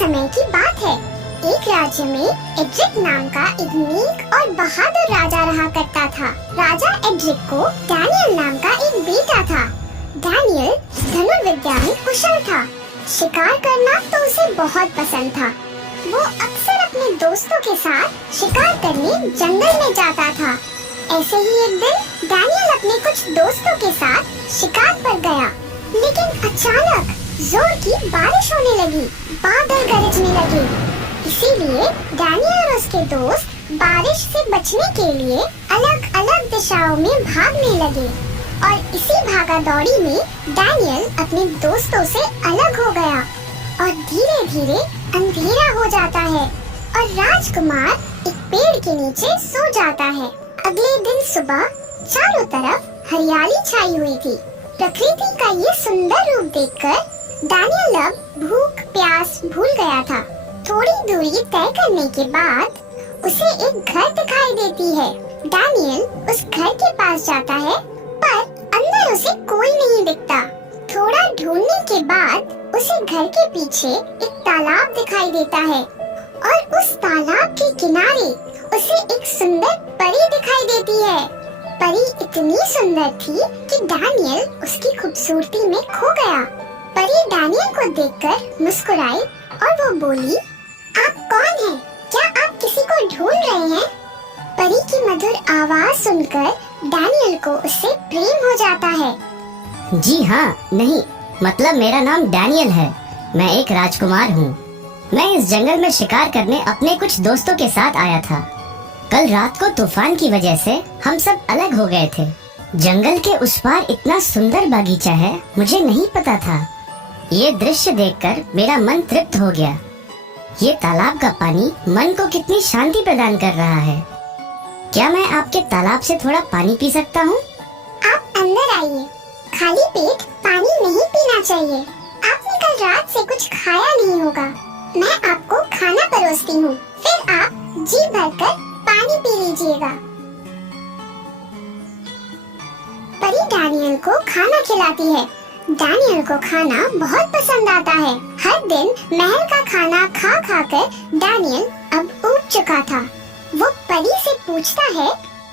समय की बात है। एक राज्य में एड्रिक नाम का एक नेक और बहादुर राजा रहा करता था। राजा एड्रिक को डैनियल नाम का एक बेटा था। डैनियल धनुर्विद्या में कुशल था। शिकार करना तो उसे बहुत पसंद था। वो अक्सर अपने दोस्तों के साथ शिकार करने जंगल में जाता था। ऐसे ही एक दिन डैनियल अपने कुछ दोस्तों के साथ शिकार पर गया, लेकिन अचानक जोर की बारिश होने लगी, बादल गरजने लगे। इसीलिए डैनियल और उसके दोस्त बारिश से बचने के लिए अलग अलग दिशाओं में भागने लगे और इसी भागा दौड़ी में डैनियल अपने दोस्तों से अलग हो गया और धीरे धीरे अंधेरा हो जाता है और राजकुमार एक पेड़ के नीचे सो जाता है। अगले दिन सुबह चारों तरफ हरियाली छाई हुई थी। प्रकृति का ये सुंदर रूप देखकर डैनियल अब भूख प्यास भूल गया था। थोड़ी दूरी तय करने के बाद उसे एक घर दिखाई देती है। डैनियल उस घर के पास जाता है, पर अंदर उसे कोई नहीं दिखता। थोड़ा ढूंढने के बाद उसे घर के पीछे एक तालाब दिखाई देता है और उस तालाब के किनारे उसे एक सुंदर परी दिखाई देती है। परी इतनी सुंदर थी कि डैनियल उसकी खूबसूरती में खो गया। परी डैनियल को देखकर मुस्कुराई और वो बोली, आप कौन हैं? क्या आप किसी को ढूंढ रहे हैं? परी की मधुर आवाज सुनकर डैनियल को उससे प्रेम हो जाता है। जी हाँ, नहीं, मतलब मेरा नाम डैनियल है। मैं एक राजकुमार हूँ। मैं इस जंगल में शिकार करने अपने कुछ दोस्तों के साथ आया था। कल रात को तूफान की वजह से हम सब अलग हो गए थे। जंगल के उस पार इतना सुंदर बागीचा है, मुझे नहीं पता था। ये दृश्य देखकर मेरा मन तृप्त हो गया। ये तालाब का पानी मन को कितनी शांति प्रदान कर रहा है। क्या मैं आपके तालाब से थोड़ा पानी पी सकता हूँ? आप अंदर आइए। खाली पेट पानी नहीं पीना चाहिए। आपने कल रात से कुछ खाया नहीं होगा। मैं आपको खाना परोसती हूँ, फिर आप जी भरकर पानी पी लीजिएगा। परी डैनियल को खाना खिलाती है। डैनियल को खाना बहुत पसंद आता है। हर दिन महल का खाना खा खा कर डैनियल अब ऊब चुका था। वो परी से पूछता है,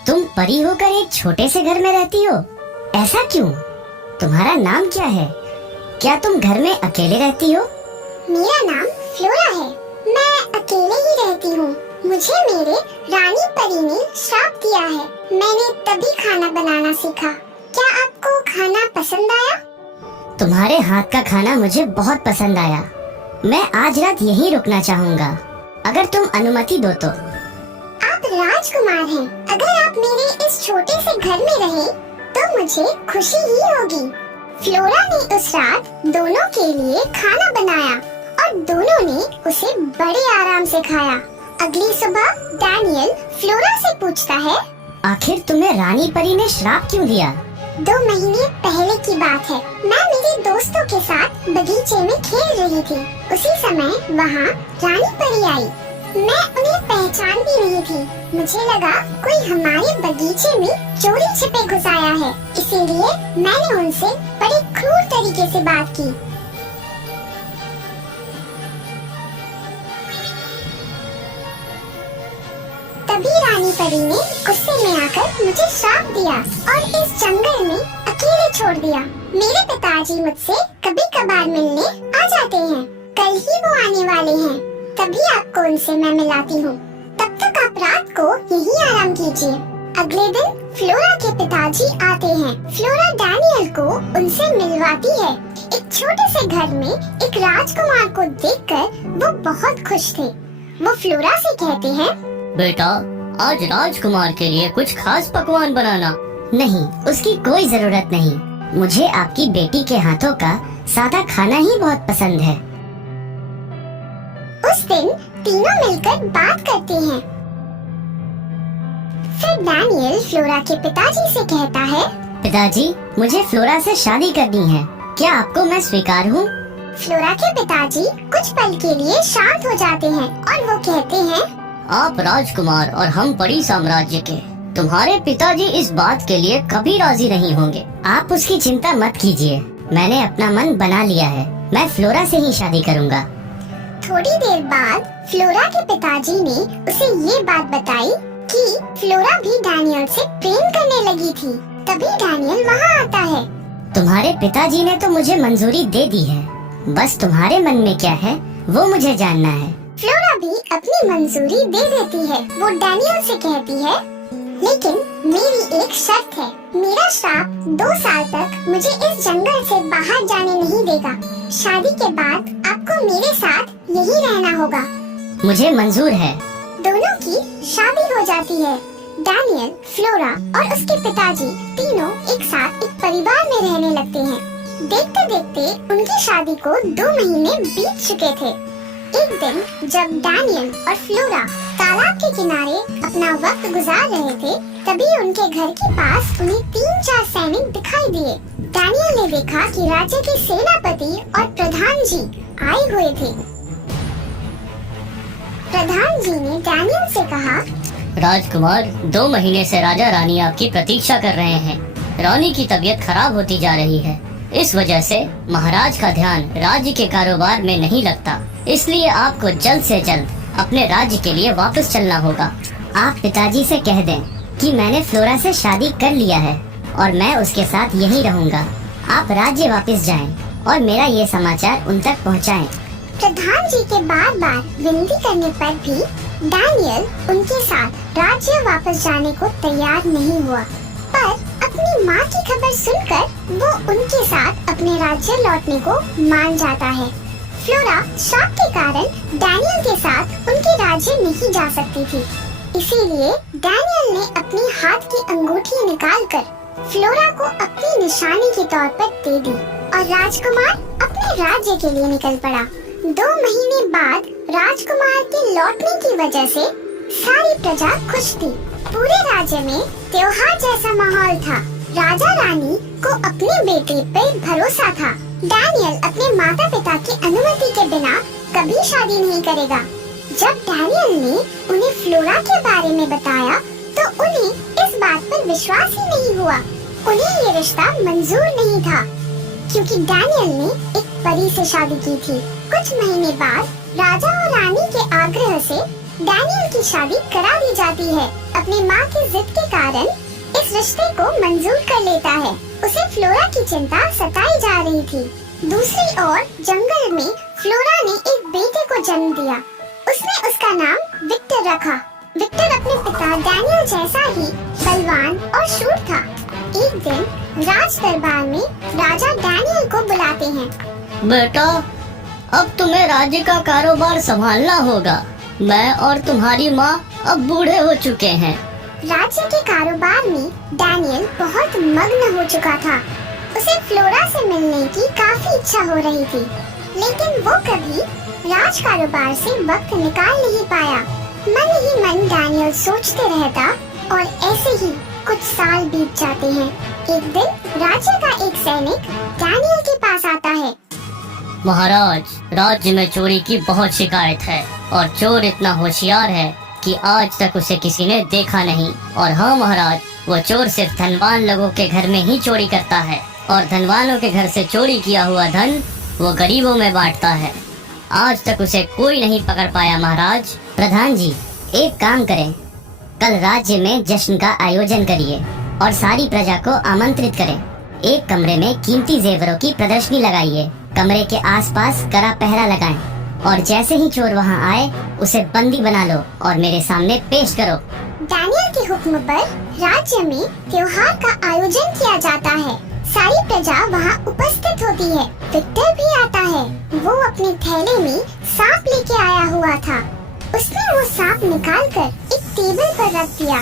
तुम परी होकर एक छोटे से घर में रहती हो, ऐसा क्यों? तुम्हारा नाम क्या है? क्या तुम घर में अकेले रहती हो? मेरा नाम फ्लोरा है। मैं अकेले ही रहती हूँ। मुझे मेरे रानी परी ने श्राप दिया है। मैंने तभी खाना बनाना सीखा। क्या आपको खाना पसंद आया? तुम्हारे हाथ का खाना मुझे बहुत पसंद आया। मैं आज रात यहीं रुकना चाहूँगा, अगर तुम अनुमति दो तो। आप राजकुमार हैं। अगर आप मेरे इस छोटे से घर में रहे तो मुझे खुशी ही होगी। फ्लोरा ने उस रात दोनों के लिए खाना बनाया और दोनों ने उसे बड़े आराम से खाया। अगली सुबह डैनियल फ्लोरा से पूछता है, आखिर तुम्हें रानी परी ने श्राप क्यों दिया? 2 महीने पहले की बात है। मैं मेरे दोस्तों के साथ बगीचे में खेल रही थी। उसी समय वहाँ रानी परी आई। मैं उन्हें पहचान भी नहीं थी। मुझे लगा कोई हमारे बगीचे में चोरी छिपे घुस आया है, इसीलिए मैंने उनसे बड़े क्रूर तरीके से बात की। तभी रानी परी ने गुस्से में आकर मुझे श्राप दिया और इस जंगल में अकेले छोड़ दिया। मेरे पिताजी मुझसे कभी कभार मिलने आ जाते हैं। कल ही वो आने वाले हैं। तभी आपको उनसे मैं मिलाती हूँ। तब तक आप रात को यहीं आराम कीजिए। अगले दिन फ्लोरा के पिताजी आते हैं। फ्लोरा डैनियल को उनसे मिलवाती है। एक छोटे से घर में एक राजकुमार को देखकर वो बहुत खुश थे। वो फ्लोरा से कहते हैं, बेटा, आज राजकुमार के लिए कुछ खास पकवान बनाना। नहीं, उसकी कोई जरूरत नहीं। मुझे आपकी बेटी के हाथों का सादा खाना ही बहुत पसंद है। उस दिन तीनों मिलकर बात करते हैं। फिर डैनियल फ्लोरा के पिताजी से कहता है, पिताजी, मुझे फ्लोरा से शादी करनी है। क्या आपको मैं स्वीकार हूँ? फ्लोरा के पिताजी कुछ पल के लिए शांत हो जाते हैं और वो कहते हैं, आप राजकुमार और हम परी साम्राज्य के, तुम्हारे पिताजी इस बात के लिए कभी राजी नहीं होंगे। आप उसकी चिंता मत कीजिए। मैंने अपना मन बना लिया है। मैं फ्लोरा से ही शादी करूँगा। थोड़ी देर बाद फ्लोरा के पिताजी ने उसे ये बात बताई कि फ्लोरा भी डैनियल से प्रेम करने लगी थी। तभी डैनियल वहाँ आता है। तुम्हारे पिताजी ने तो मुझे मंजूरी दे दी है, बस तुम्हारे मन में क्या है वो मुझे जानना है। फ्लोरा भी अपनी मंजूरी दे देती है। वो डैनियल से कहती है, लेकिन मेरी एक शर्त है। मेरा श्राप 2 साल तक मुझे इस जंगल से बाहर जाने नहीं देगा। शादी के बाद आपको मेरे साथ यही रहना होगा। मुझे मंजूर है। दोनों की शादी हो जाती है। डैनियल, फ्लोरा और उसके पिताजी तीनों एक साथ एक परिवार में रहने लगते हैं। देखते देखते उनकी शादी को 2 महीने बीत चुके थे। एक दिन जब डैनियल और फ्लोरा तालाब के किनारे अपना वक्त गुजार रहे थे, तभी उनके घर के पास उन्हें 3-4 सैनिक दिखाई दिए। डैनियल ने देखा कि राज्य के सेनापति और प्रधान जी आए हुए थे। प्रधान जी ने डैनियल से कहा, राजकुमार, 2 महीने से राजा रानी आपकी प्रतीक्षा कर रहे हैं। रानी की तबीयत खराब होती जा रही है। इस वजह से महाराज का ध्यान राज्य के कारोबार में नहीं लगता। इसलिए आपको जल्द से जल्द अपने राज्य के लिए वापस चलना होगा। आप पिताजी से कह दें कि मैंने फ्लोरा से शादी कर लिया है और मैं उसके साथ यहीं रहूंगा। आप राज्य वापस जाएं और मेरा ये समाचार उन तक पहुंचाएं। प्रधान जी के बार बार विनती करने पर भी डैनियल उनके साथ राज्य वापस जाने को तैयार नहीं हुआ, पर अपनी माँ की खबर सुनकर वो उनके साथ अपने राज्य लौटने को मान जाता है। फ्लोरा श्राप के कारण डैनियल के साथ उनके राज्य नहीं जा सकती थी, इसीलिए डैनियल ने अपनी हाथ की अंगूठी निकालकर फ्लोरा को अपनी निशानी के तौर पर दे दी और राजकुमार अपने राज्य के लिए निकल पड़ा। 2 महीने बाद राजकुमार के लौटने की वजह से सारी प्रजा खुश थी। पूरे राज्य में त्योहार जैसा माहौल था। राजा रानी को अपने बेटे पर भरोसा था। डैनियल अपने माता पिता की अनुमति के बिना कभी शादी नहीं करेगा। जब डैनियल ने उन्हें फ्लोरा के बारे में बताया तो उन्हें इस बात पर विश्वास ही नहीं हुआ। उन्हें ये रिश्ता मंजूर नहीं था, क्योंकि डैनियल ने एक परी से शादी की थी। कुछ महीने बाद राजा और रानी के आग्रह से डैनियल की शादी करा दी जाती है। अपनी माँ की जिद के कारण इस रिश्ते को मंजूर कर लेता है। उसे फ्लोरा की चिंता सताई जा रही थी। दूसरी ओर जंगल में फ्लोरा ने एक बेटे को जन्म दिया। उसने उसका नाम विक्टर रखा। विक्टर अपने पिता डैनियल जैसा ही बलवान और शूर था। एक दिन राज दरबार में राजा डैनियल को बुलाते हैं। बेटा, अब तुम्हें राज्य का कारोबार संभालना होगा। मैं और तुम्हारी माँ अब बूढ़े हो चुके हैं। राज्य के कारोबार में डैनियल बहुत मग्न हो चुका था। उसे फ्लोरा से मिलने की काफी इच्छा हो रही थी, लेकिन वो कभी राज कारोबार से वक्त निकाल नहीं पाया। मन ही मन डैनियल सोचते रहता और ऐसे ही कुछ साल बीत जाते हैं। एक दिन राज्य का एक सैनिक डैनियल के पास आता है। महाराज, राज्य में चोरी की बहुत शिकायत है और चोर इतना होशियार है कि आज तक उसे किसी ने देखा नहीं। और हाँ महाराज, वो चोर सिर्फ धनवान लोगों के घर में ही चोरी करता है और धनवानों के घर से चोरी किया हुआ धन वो गरीबों में बांटता है। आज तक उसे कोई नहीं पकड़ पाया महाराज। प्रधान जी, एक काम करें, कल राज्य में जश्न का आयोजन करिए और सारी प्रजा को आमंत्रित करें। एक कमरे में कीमती जेवरों की प्रदर्शनी लगाइए। कमरे के आसपास कड़ा पहरा लगाएं और जैसे ही चोर वहां आए उसे बंदी बना लो और मेरे सामने पेश करो। डैनियल के हुक्म पर राज्य में त्योहार का आयोजन किया जाता है। सारी प्रजा वहाँ उपस्थित होती है। विक्टर भी आता है। वो अपने थैले में सांप लेके आया हुआ था। उसने वो सांप निकालकर एक टेबल पर रख दिया।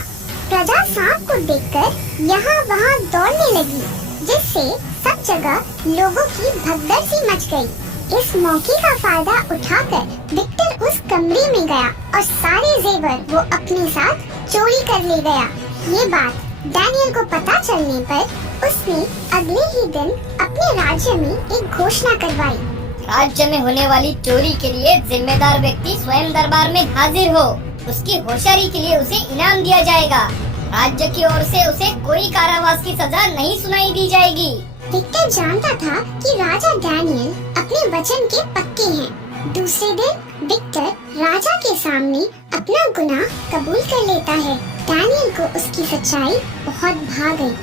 प्रजा सांप को देखकर यहाँ वहाँ दौड़ने लगी, जिससे सब जगह लोगों की भगदड़ सी मच गई। इस मौके का फायदा उठाकर विक्टर उस कमरे में गया और सारे जेवर वो अपने साथ चोरी कर ले गया। ये बात डैनियल को पता चलने पर उसने अगले ही दिन अपने राज्य में एक घोषणा करवाई। राज्य में होने वाली चोरी के लिए जिम्मेदार व्यक्ति स्वयं दरबार में हाजिर हो। उसकी होशियारी के लिए उसे इनाम दिया जाएगा। राज्य की ओर से उसे कोई कारावास की सजा नहीं सुनाई दी जाएगी। विक्टर जानता था कि राजा डैनियल अपने वचन के पक्के हैं। दूसरे दिन विक्टर राजा के सामने अपना गुनाह कबूल कर लेता है। डैनियल को उसकी सच्चाई बहुत भा गई।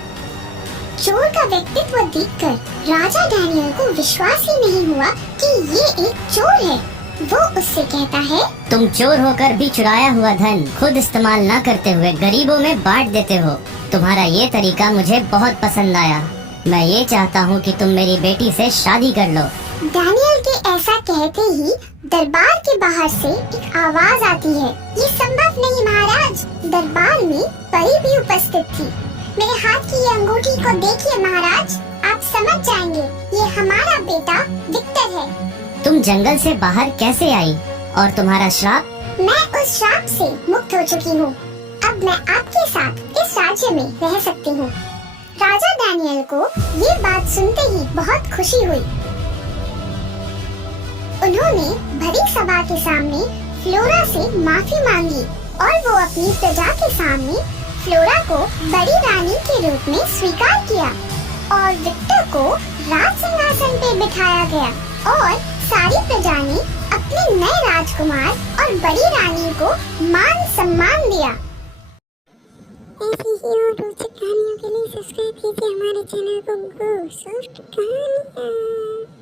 चोर का व्यक्तित्व देखकर राजा डैनियल को विश्वास ही नहीं हुआ कि ये एक चोर है। वो उससे कहता है, तुम चोर होकर भी चुराया हुआ धन खुद इस्तेमाल न करते हुए गरीबों में बांट देते हो। तुम्हारा ये तरीका मुझे बहुत पसंद आया। मैं ये चाहता हूँ कि तुम मेरी बेटी से शादी कर लो। डैनियल के ऐसा कहते ही दरबार के बाहर से एक आवाज आती है, ये संभव नहीं महाराज। दरबार में परी भी उपस्थित थी। मेरे हाथ की ये अंगूठी को देखिए महाराज, आप समझ जाएंगे ये हमारा बेटा विक्टर है। तुम जंगल से बाहर कैसे आई और तुम्हारा श्राप? मैं उस श्राप से मुक्त हो चुकी हूँ। अब मैं आपके साथ इस राज्य में रह सकती हूँ। राजा डैनियल को ये बात सुनते ही बहुत खुशी हुई। उन्होंने भरी सभा के सामने फ्लोरा से माफी मांगी और वो अपनी प्रजा के सामने फ्लोरा को बड़ी रानी के रूप में स्वीकार किया और विक्टर को राज सिंहासन पे बिठाया गया और सारी प्रजा ने अपने नए राजकुमार और बड़ी रानी को मान सम्मान दिया। ऐसी ही और रोचक कहानियों के लिए सब्सक्राइब कीजिए हमारे चैनल को गो सॉफ्ट कहानियाँ।